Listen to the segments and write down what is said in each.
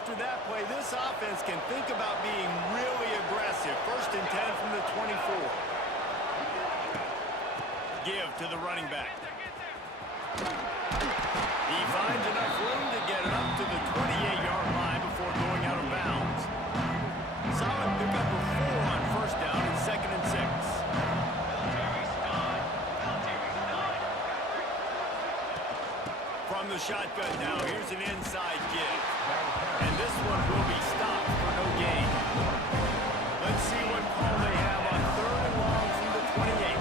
After that play, this offense can think about being really aggressive. 1st and 10 from the 24. Give to the running back. He finds enough room to get it up to the 28-yard line before going out of bounds. Solid pickup of 4 on 1st down and 2nd and 6. From the shotgun now, here's an inside give. And this one will be stopped for no gain. Let's see what call they have on 3rd and long from the 28.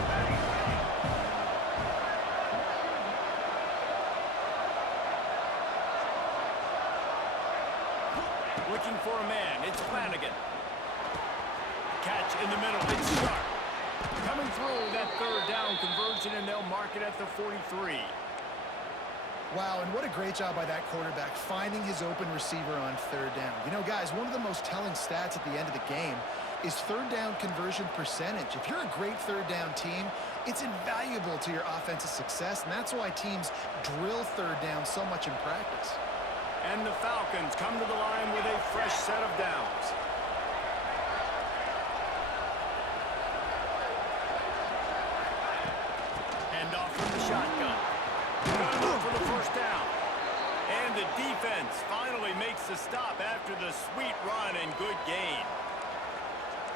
Looking for a man, it's Flanagan. Catch in the middle, it's Sharp. Coming through that 3rd down conversion, and they'll mark it at the 43. Wow, and what a great job by that quarterback finding his open receiver on 3rd down. You know, guys, one of the most telling stats at the end of the game is 3rd down conversion percentage. If you're a great 3rd down team, it's invaluable to your offensive success, and that's why teams drill 3rd down so much in practice. And the Falcons come to the line with a fresh set of downs. Hand off from the shotgun. Good for the 1st down. And the defense finally makes the stop after the sweet run and good gain.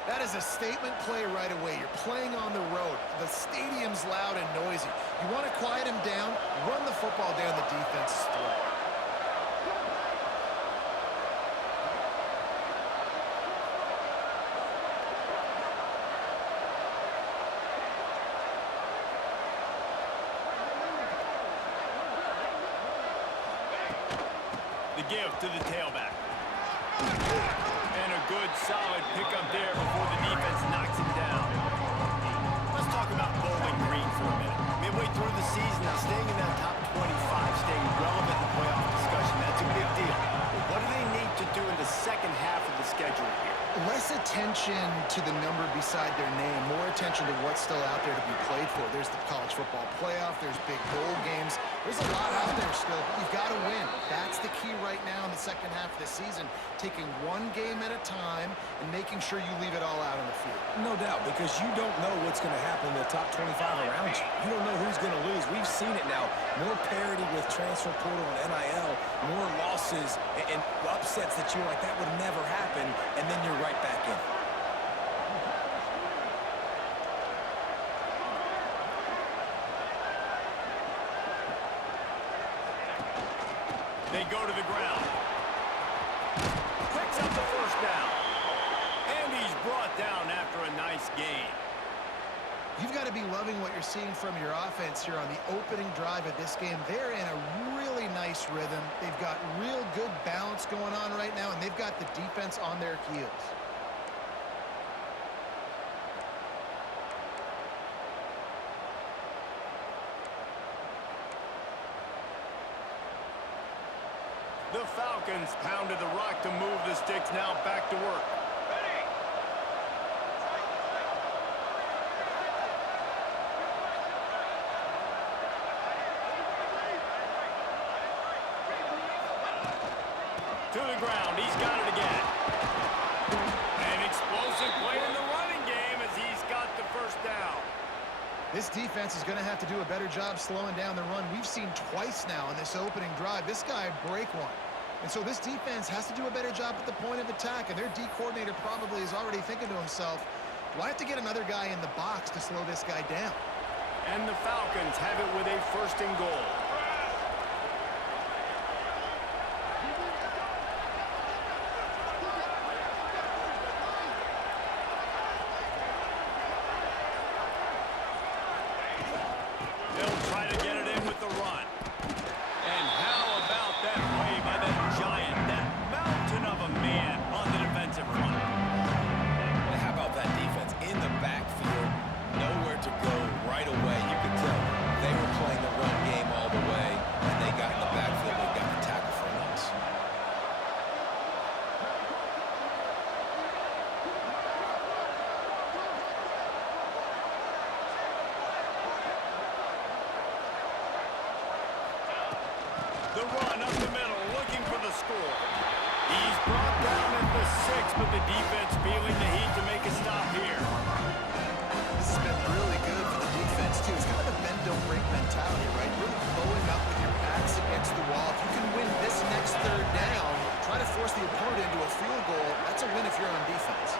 That is a statement play right away. You're playing on the road. The stadium's loud and noisy. You want to quiet him down, run the football down the defense's throat. Give to the tailback. And a good, solid pickup there before the defense knocks him down. Let's talk about Bowling Green for a minute. Midway through the season, now staying in that top 25, staying relevant in the playoff discussion, that's a big deal. But what do they need to do in the second half of the schedule here? Less attention to the number beside their name, more attention to what's still out there to be played for. There's the college football playoff, there's big bowl games. There's a lot out there still, but you've got to win. That's the key right now in the second half of the season, taking one game at a time and making sure you leave it all out on the field. No doubt, because you don't know what's going to happen in the top 25 around you. You don't know who's going to lose. We've seen it now. More parity with transfer portal and NIL, more losses and upsets that you're like, that would never happen, and then you're right back in. They go to the ground. Picks up the 1st down. And he's brought down after a nice gain. You've got to be loving what you're seeing from your offense here on the opening drive of this game. They're in a really nice rhythm. They've got real good balance going on right now, and they've got the defense on their heels. The Falcons pounded the rock to move the sticks, now back to work. To the ground, he's got it again. An explosive play in the running game as he's got the 1st down. This defense is going to have to do a better job slowing down the run. We've seen twice now in this opening drive. This guy break one. And so this defense has to do a better job at the point of attack. And their D coordinator probably is already thinking to himself, do I have to get another guy in the box to slow this guy down? And the Falcons have it with a 1st and goal. He's brought down at the 6, but the defense feeling the heat to make a stop here. This has been really good for the defense, too. It's kind of a bend-don't-break mentality, right? Really bowing up with your backs against the wall. If you can win this next third down, try to force the opponent into a field goal, that's a win if you're on defense.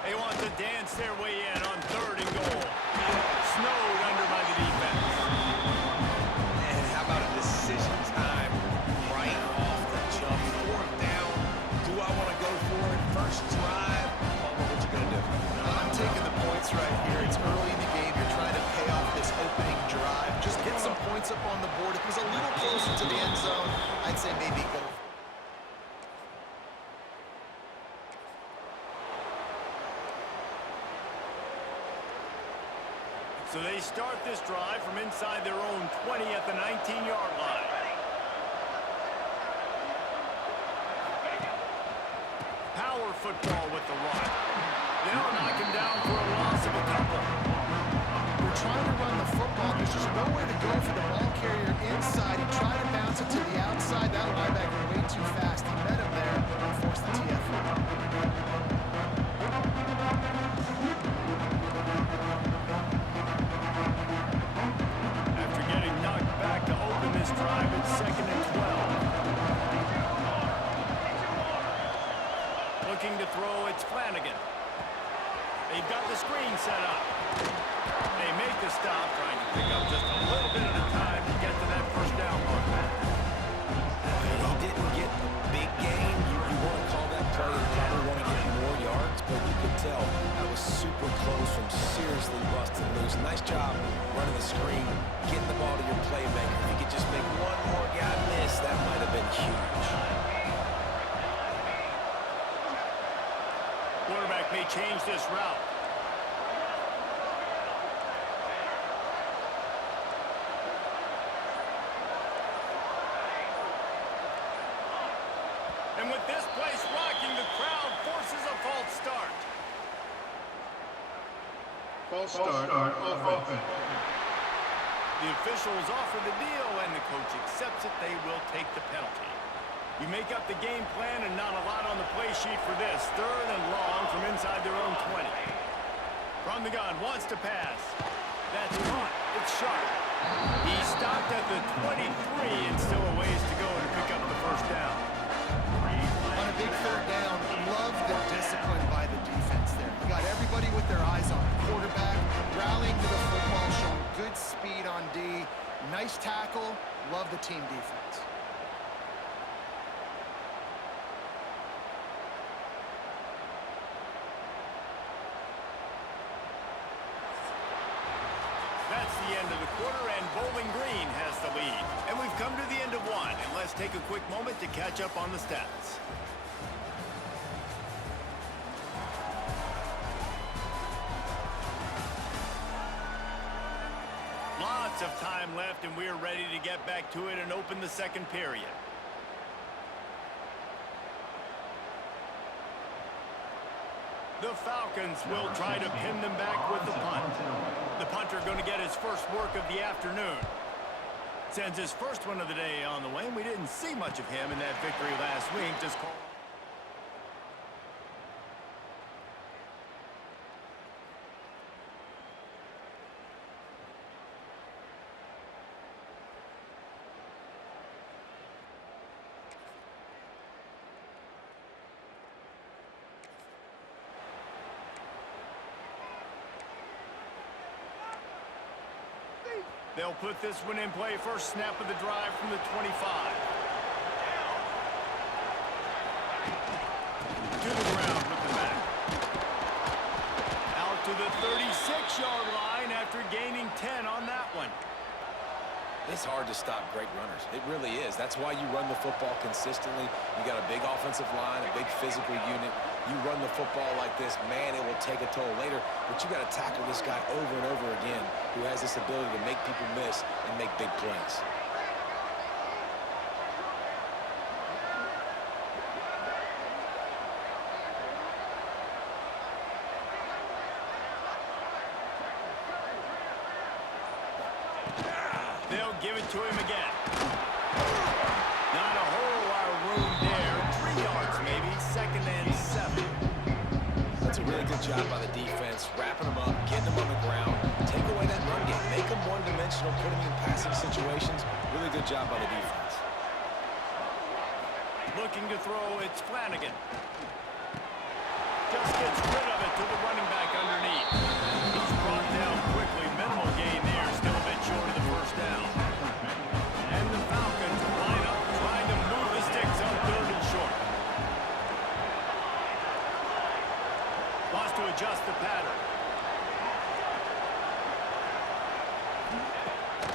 They want to dance their way in on 3rd and goal. Snowed under by the defense. And how about a decision time right off the jump? 4th down. Do I want to go for it? First drive. Palmer, what you going to do? I'm taking the points right here. It's early in the game. You're trying to pay off this opening drive. Just get some points up on the board. If it was a little closer to the end zone, I'd say maybe go. So they start this drive from inside their own 20 at the 19-yard line. Power football with the run. They'll knock him down for a loss of a couple. We're trying to run the football. There's just nowhere to go for the ball carrier inside. He tried to bounce it to the outside. That linebacker way too fast. He met him there and forced the TFL. After getting knocked back to open this drive, it's 2nd and 12. Looking to throw, it's Flanagan. They've got the screen set up. They make the stop, trying to pick up just a little bit at a time to get to that first down mark. He didn't get the big gain. You want to call that play and probably want to get more yards, but you could tell that was super close from seriously busting loose. Nice job running the screen, getting the ball to your playmaker. If you could just make one more guy miss, that might have been huge. Quarterback may change this route. And with this place rocking, the crowd forces a false start. False start on offense. The officials offer the deal, and the coach accepts it. They will take the penalty. We make up the game plan, and not a lot on the play sheet for this. 3rd and long from inside their own 20. From the gun, wants to pass. That's caught. It's sharp. He stopped at the 23, and still a ways to go to pick up the first down. On a big 3rd down, love the discipline by the defense there. You got everybody with their eyes on the quarterback, rallying to the football, showing good speed on D. Nice tackle. Love the team defense. That's the end of the quarter, and Bowling Green has the lead. And we've come to the end of one, and let's take a quick moment to catch up on the stats. Lots of time left, and we're ready to get back to it and open the second period. The Falcons will try to pin them back with the punt. The punter going to get his first work of the afternoon. Sends his first one of the day on the way, and we didn't see much of him in that victory last week. Just call. They'll put this one in play. First snap of the drive from the 25. To the ground with the back. Out to the 36-yard line after gaining 10 on that one. It's hard to stop great runners. It really is. That's why you run the football consistently. You got a big offensive line, a big physical unit. You run the football like this, man, it will take a toll later. But you got to tackle this guy over and over again who has this ability to make people miss and make big plays. They'll give it to him again. Not a whole lot of room there. 3 yards maybe, 2nd and 7. That's a really good job by the defense, wrapping them up, getting them on the ground, take away that run game, make them one-dimensional, put them in passing situations. Really good job by the defense. Looking to throw, it's Flanagan. Just gets rid of it to the running back underneath. He's brought down quickly. Minimal gain there, still a bit short of the first down. And the Falcons line up, trying to move the sticks on 3rd and short. Wants to adjust the pattern.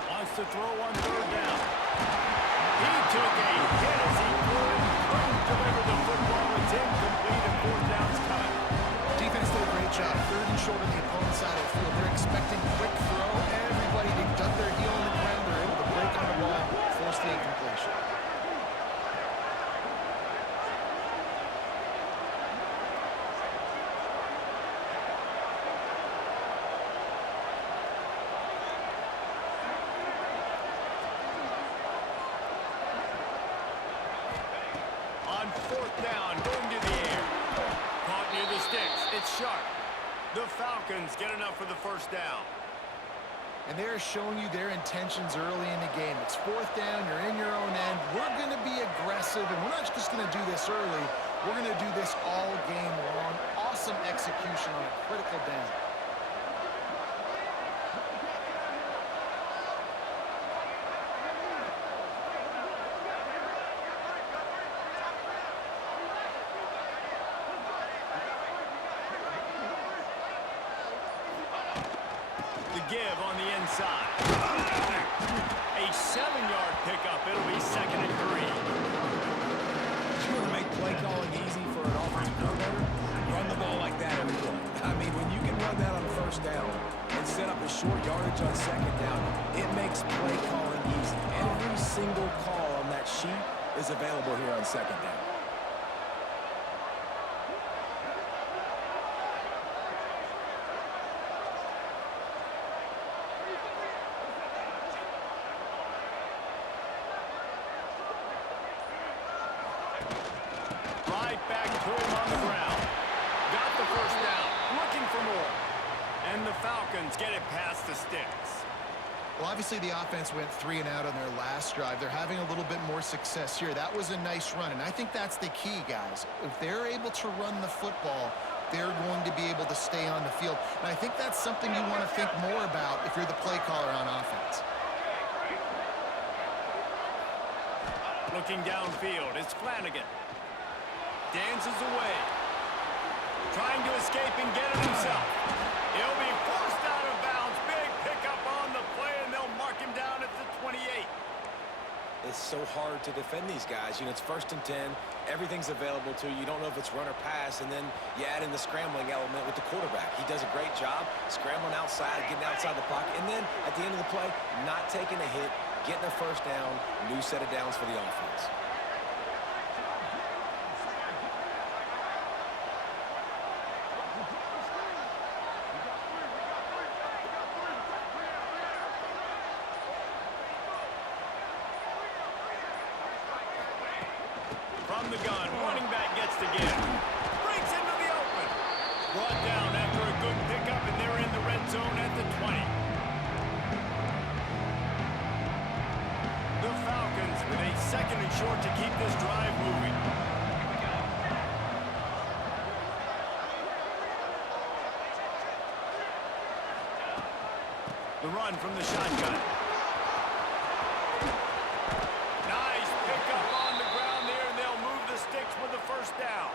Wants to throw on 3rd down. He took a hit as he threw it. Couldn't deliver the football. It's incomplete and 4th down's coming. Defense did a great job. 3rd and short on the opponent's side of the field. They're expecting quick throw. Everybody, they dug their heel on the ground. They're able to break on the ball, force the incompletion. On 4th down, going to the air. Caught near the sticks. It's sharp. The Falcons get enough for the 1st down. And they're showing you their intentions early in the game. It's 4th down. You're in your own end. We're going to be aggressive, and we're not just going to do this early. We're going to do this all game long. Awesome execution on a critical down. Give on the inside. A 7-yard pickup. It'll be 2nd and 3. You want to make play calling easy for an offensive coordinator? Run the ball like that every play. I mean, when you can run that on 1st down and set up a short yardage on 2nd down, it makes play calling easy. Every single call on that sheet is available here on 2nd down. Back to him on the ground. Got the 1st down. Looking for more. And the Falcons get it past the sticks. Well, obviously the offense went 3 and out on their last drive. They're having a little bit more success here. That was a nice run, and I think that's the key, guys. If they're able to run the football, they're going to be able to stay on the field. And I think that's something you want to think more about if you're the play caller on offense. Looking downfield, it's Flanagan. Dances away. Trying to escape and get it himself. He'll be forced out of bounds. Big pickup on the play, and they'll mark him down at the 28. It's so hard to defend these guys. You know, it's 1st and 10. Everything's available to you. You don't know if it's run or pass, and then you add in the scrambling element with the quarterback. He does a great job scrambling outside, getting outside the pocket, and then at the end of the play, not taking a hit, getting a 1st down, new set of downs for the offense. From the gun, running back gets to give. Breaks into the open. Brought down after a good pickup, and they're in the red zone at the 20. The Falcons with a 2nd and short to keep this drive moving. The run from the shotgun. Nice pickup on the ground there, and they'll move the sticks with the 1st down.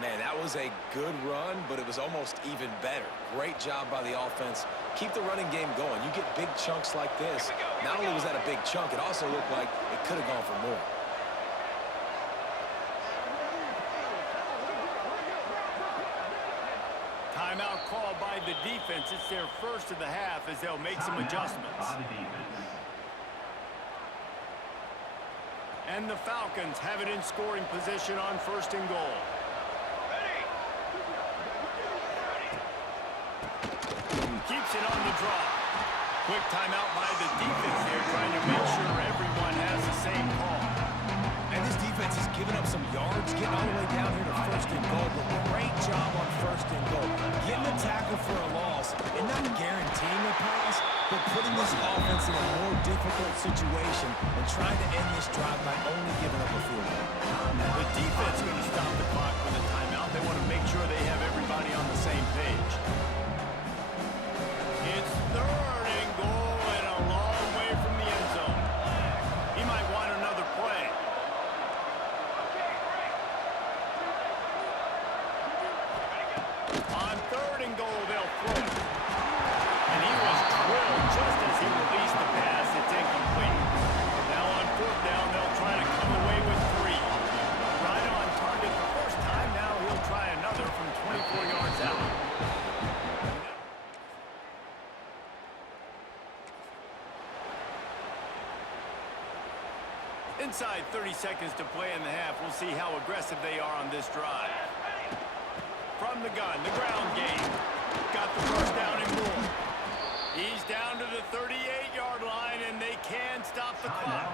Man, that was a good run, but it was almost even better. Great job by the offense. Keep the running game going. You get big chunks like this. Not only was that a big chunk, it also looked like it could have gone for more. Timeout called by the defense. It's their 1st of the half as they'll make some adjustments. And the Falcons have it in scoring position on 1st and goal. Keeps it on the draw. Quick timeout by the defense there, trying to make sure everyone has the same call. And this defense has given up some yards, getting all the way down here to first and goal, but great job on first and goal. Getting a tackle for a loss and not guaranteeing a pass, but putting this offense in a more difficult situation and trying to end this drive by only giving up a field goal. The defense is going to stop the clock with a timeout. They want to make sure they have everybody on the same page. It's third and goal and a long way from the end zone. He might want another play. On third and goal, they'll throw it. And he was drilled just as he released the pass. It's incomplete. Now on fourth down, they'll try to come away with 3. Right on target the first time. Now he'll try another from 24 yards out. Inside 30 seconds to play in the half. We'll see how aggressive they are on this drive. From the gun, the ground game. Got the first down and more. He's down to the 38-yard line, and they can stop the clock.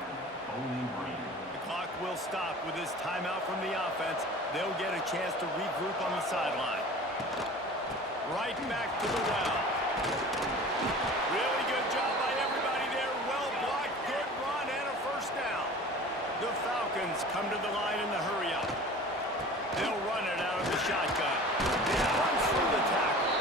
The clock will stop with this timeout from the offense. They'll get a chance to regroup on the sideline. Right back to the well. Really good job by everybody there. Well blocked, good run, and a first down. The Falcons come to the line in the hurry-up. They'll run it out of the shotgun. It runs through the tackle.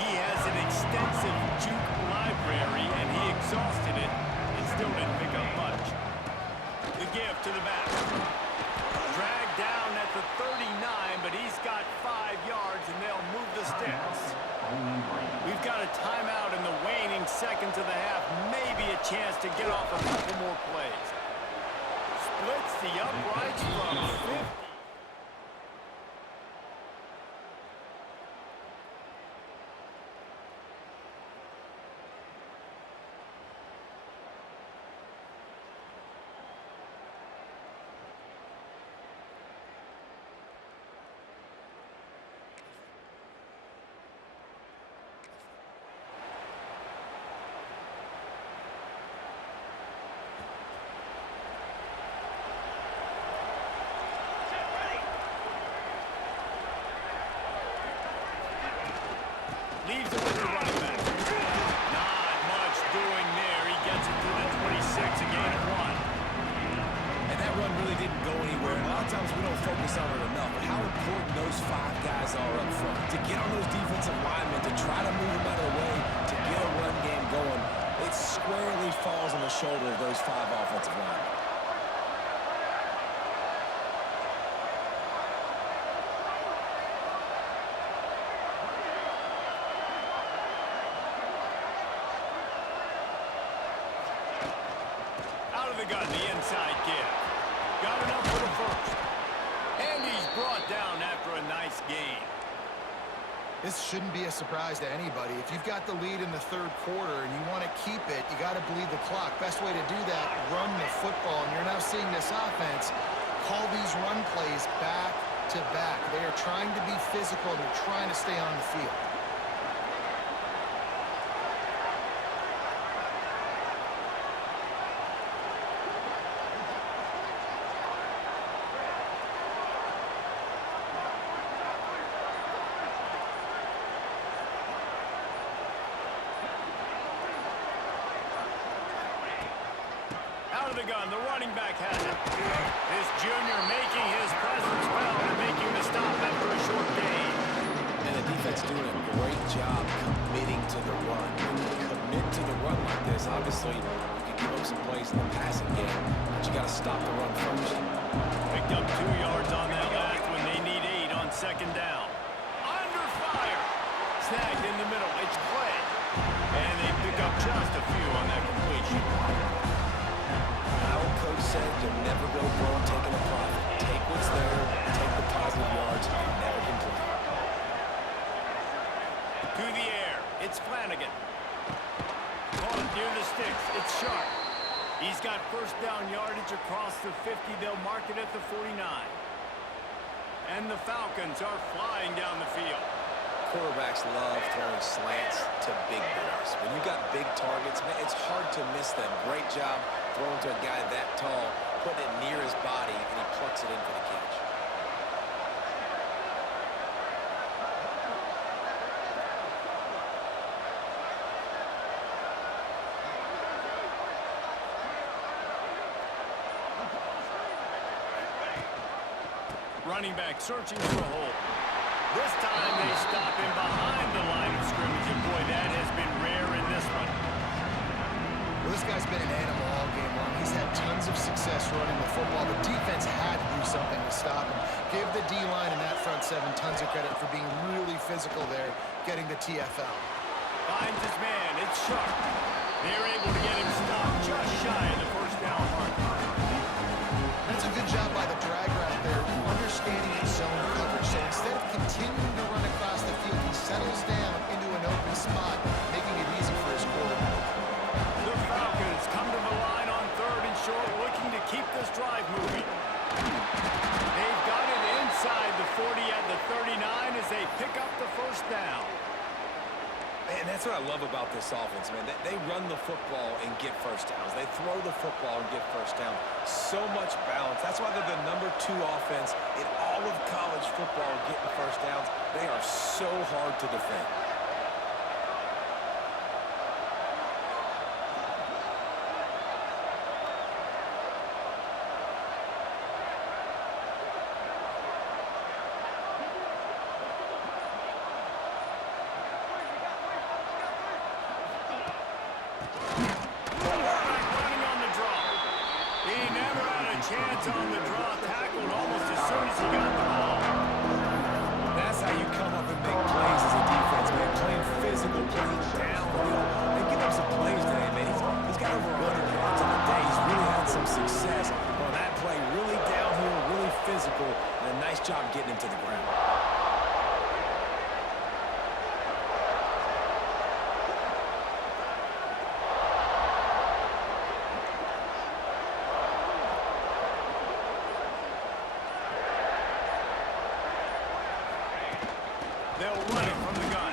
He has an extensive juke library, and he exhausted it and still didn't pick up much. The give to the back. Dragged down at the 39, but he's got 5 yards, and they'll move the sticks. We've got a timeout in the waning seconds of the half. Maybe a chance to get off a couple more plays. Splits the uprights from 50. Leaves it with the running back. Not much doing there. He gets it to the 26, a gain of 1. And that run really didn't go anywhere. A lot of times we don't focus on it enough, but how important those 5 guys are up front. To get on those defensive linemen, to try to move them out of the way, to get a run game going, it squarely falls on the shoulder of those 5 offensive linemen. The gun, the inside give. Got enough for the first. And he's brought down after a nice gain. This shouldn't be a surprise to anybody. If you've got the lead in the third quarter and you want to keep it, you got to bleed the clock. Best way to do that, run the football. And you're now seeing this offense call these run plays back to back. They are trying to be physical. They're trying to stay on the field. Out of the gun, the running back has it. This junior making his presence felt and making the stop after a short gain. And the defense doing a great job committing to the run. When you commit to the run like this, obviously you can give up some plays in the passing game, but you got to stop the run first. Picked up 2 yards on that last one. They need 8 on second down. Under fire. Snagged in the middle. It's Clay. And they pick up just a few on that completion. Our coach said you'll never go broke taking a profit. Take what's there, take the positive yards, and never complain. To the air. It's Flanagan. Caught it near the sticks. It's Sharp. He's got first down yardage across the 50. They'll mark it at the 49. And the Falcons are flying down the field. quarterbacks love throwing slants to big boys. When you got big targets, man, it's hard to miss them. Great job throwing to a guy that tall, putting it near his body, and he plucks it in for the catch. Running back searching for a hole. This time they stop him behind the line of scrimmage, and boy, that has been rare in this one. Well, this guy's been an animal all game long. He's had tons of success running the football. The defense had to do something to stop him. Give the D-line and that front seven tons of credit for being really physical there, getting the TFL. Finds his man. It's sharp. They're able to get him stopped just shy of the first down mark. That's a good job by the drag route there, understanding its zone coverage. So instead of continuing to run across the field, he settles down into an open spot, making it easy for his quarterback. The Falcons come to the line on 3rd and short, looking to keep this drive moving. They've got it inside the 40 at the 39 as they pick up the first down. And that's what I love about this offense, man. They run the football and get first downs. They throw the football and get first down. So much balance. That's why they're the #2 offense in all of college football getting first downs. They are so hard to defend. Chance on the draw, tackled almost as soon as he got the ball. That's how you come up and make plays as a defense, man. Playing physical, playing down. They give him some plays today, man. He's got over 100 yards on the day. He's really had some success on that play. Really downhill, really physical, and a nice job getting him to the ground. They'll run it from the gun.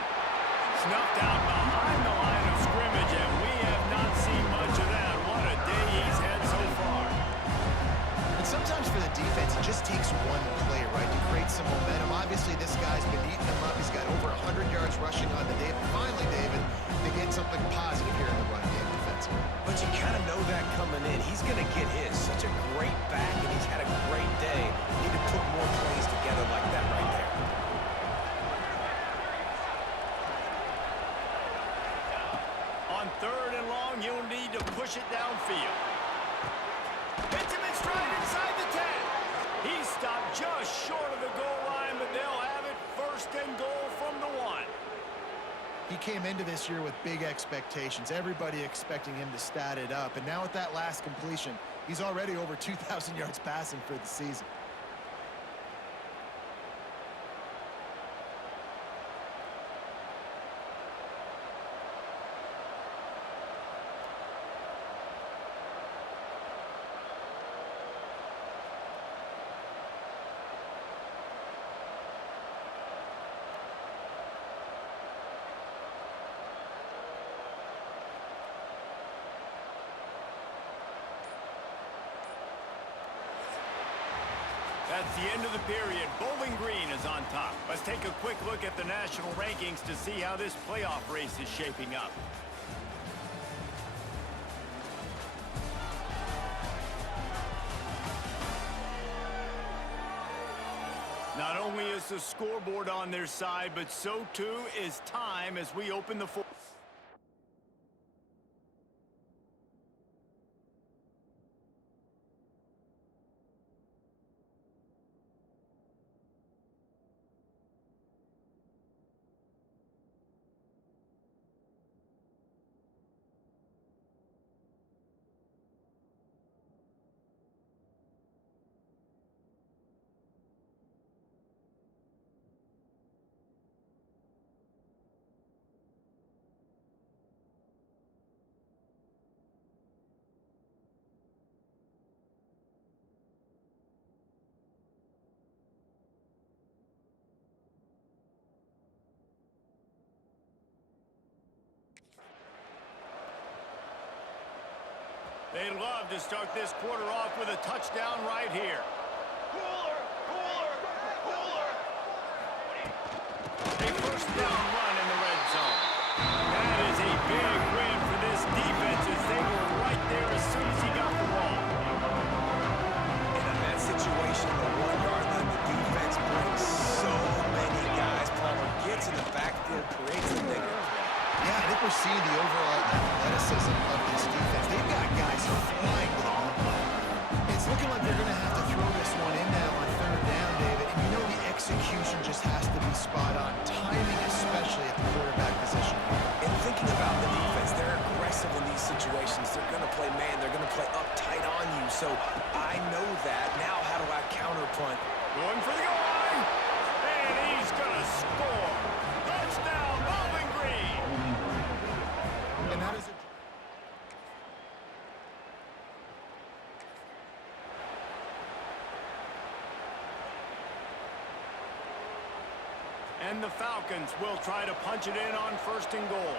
Snuffed out behind the line of scrimmage, and we have not seen much of that. What a day he's had so far. And sometimes for the defense, it just takes one play, right, to create some momentum. Obviously, this guy's been eating them up. He's got over 100 yards rushing on the day. But finally, David, they get something positive here in the run game defensively. But you kind of know that coming in. He's going to get his. Such a great back, and he's had a great day. Need to put more plays together like that right there. On 3rd and long, you'll need to push it downfield. Hits him in stride inside the 10. He's stopped just short of the goal line, but they'll have it 1st and goal from the 1. He came into this year with big expectations. Everybody expecting him to stat it up. And now with that last completion, he's already over 2,000 yards passing for the season. That's the end of the period. Bowling Green is on top. Let's take a quick look at the national rankings to see how this playoff race is shaping up. Not only is the scoreboard on their side, but so too is time as we open the fourth. They'd love to start this quarter off with a touchdown right here. A first down run in the red zone. That is a big win for this defense as they were right there as soon as he got the ball. And in that situation, the 1-yard line, the defense brings so many guys. Palmer gets in the backfield, creates a negative play. Yeah, I think we're seeing the overall athleticism of this defense. They've got guys flying to the ball. It's looking like they're going to have to throw this one in now on third down, David. And you know the execution just has to be spot on. Timing, especially at the quarterback position. And thinking about the defense, they're aggressive in these situations. They're going to play man. They're going to play up tight on you. So I know that. Now how do I counter punt? Going for the goal line. And he's going to score. Touchdown, Bowling Green. And that is a... And the Falcons will try to punch it in on first and goal.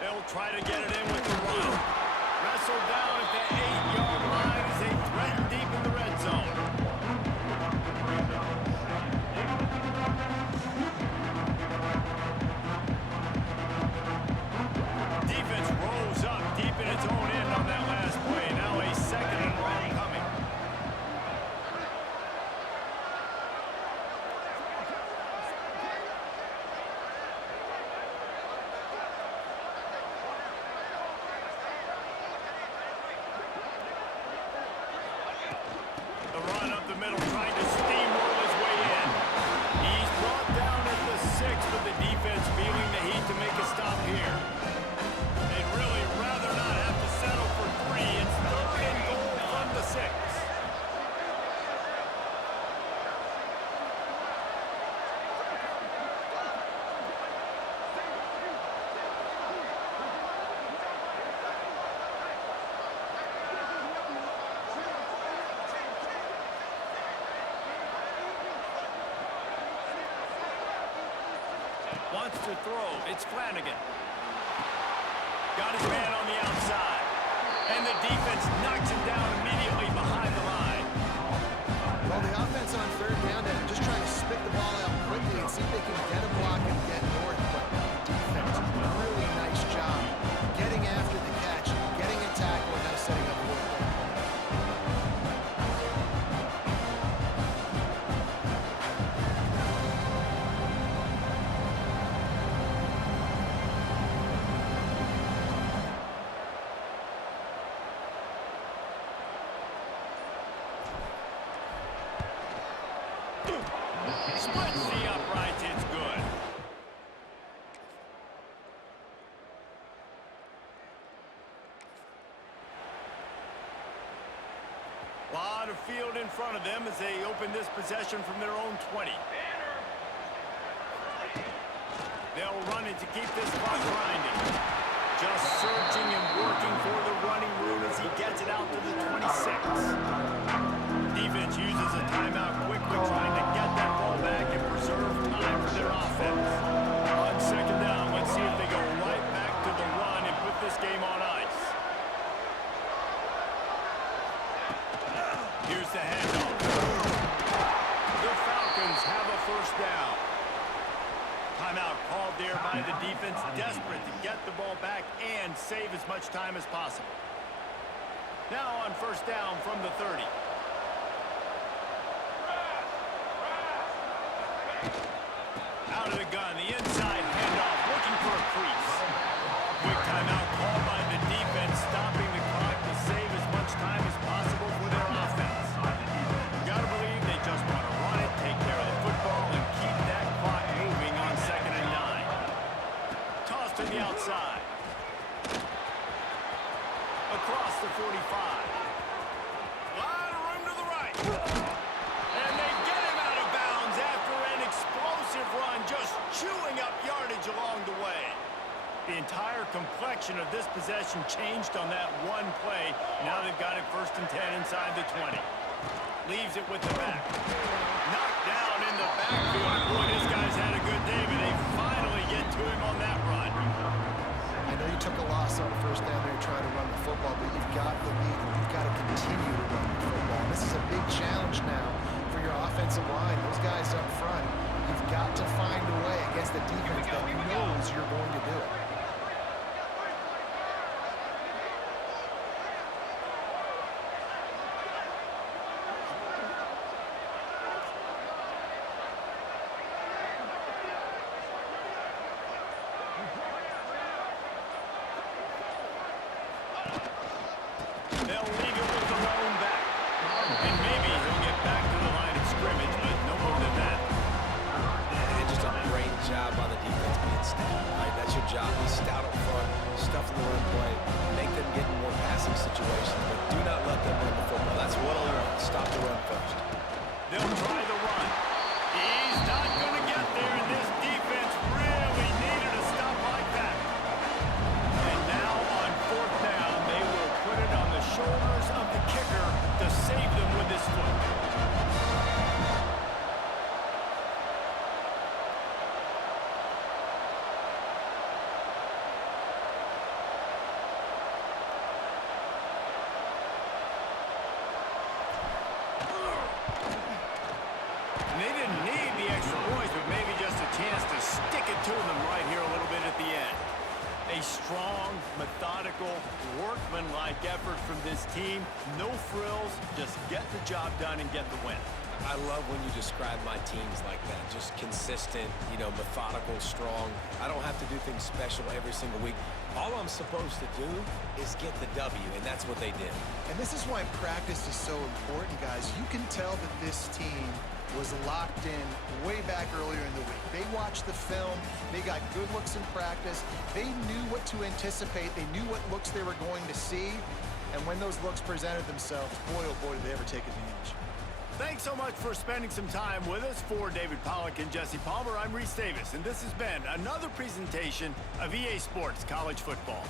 They'll try to get it in with the run. Wrestled down at the 8-yard line as they threaten deep in the red zone. Defense rolls up deep in its own end on that last play. Now a second and long coming. The run up the middle, trying to steamroll his way in. He's brought down at the 6, but the defense feeling the heat to make a stop here. They'd really rather not have to settle for 3. It's third and goal from the 6. Wants to throw. It's Flanagan. Got his man on the outside. And the defense knocks him down immediately behind the line. Well, the offense on third down, they're just trying to spit the ball out quickly and see if they can get a block and get north. But defense, really nice job getting after the catch, getting a tackle, and now setting up fourth down. Splits the uprights. It's good. Lot of field in front of them as they open this possession from their own 20. They'll run it to keep this clock grinding. Just searching and working for the running route as he gets it out to the 26. Defense uses a timeout quickly, trying to get that ball back and preserve time for their offense. On second down, let's see if they go right back to the run and put this game on ice. Here's the handoff. The Falcons have a first down. Timeout called there by the defense, desperate to get the ball back and save as much time as possible. Now on first down from the 30. Out of the gun, the inside handoff, looking for a crease. Quick timeout called by the defense, stopping the clock to save as much time as possible for their offense. Gotta believe they just want to run it, take care of the football, and keep that clock moving on second and 9. Toss to the outside. Across the 45. Lot of room to the right. And they get him out of bounds after an explosive run, just chewing up yardage along the way. The entire complexion of this possession changed on that one play. Now they've got it first and 10 inside the 20. Leaves it with the back. Knocked down in the backfield. Boy, this guy's had a good day, but they finally get to him on that run. I know you took a loss on first down there trying to run the football, but you've got the lead and you've got to continue to run the football. And this is a big challenge now for your offensive line. Those guys up front, you've got to find a way against the defense that knows you're going to do it. They'll leave it with the lone back. And maybe he'll get back to the line of scrimmage, but no more than that. And just a great job by the defense being stout. Right? That's your job. Be stout up front, stuff in the run play, make them get in more passing situations, but do not let them run the football. That's what I want. Stop the run first. They'll try the run. He's not going to get there, and this defense really needed a stop like that. And now on fourth down, they will put it on the shoulders of the kicker to save them with his foot. And they didn't need the extra points, but maybe just a chance to stick it to them right here a little bit at the end. A strong, methodical, workmanlike effort from this team. No frills, just get the job done and get the win. I love when you describe my teams like that. Just consistent, methodical, strong. I don't have to do things special every single week. All I'm supposed to do is get the W, and that's what they did. And this is why practice is so important, guys. You can tell that this team was locked in way back earlier in the week. They watched the film. They got good looks in practice. They knew what to anticipate. They knew what looks they were going to see. And when those looks presented themselves, boy, oh boy, did they ever take advantage. Thanks so much for spending some time with us. For David Pollack and Jesse Palmer, I'm Reese Davis, and this has been another presentation of EA Sports College Football.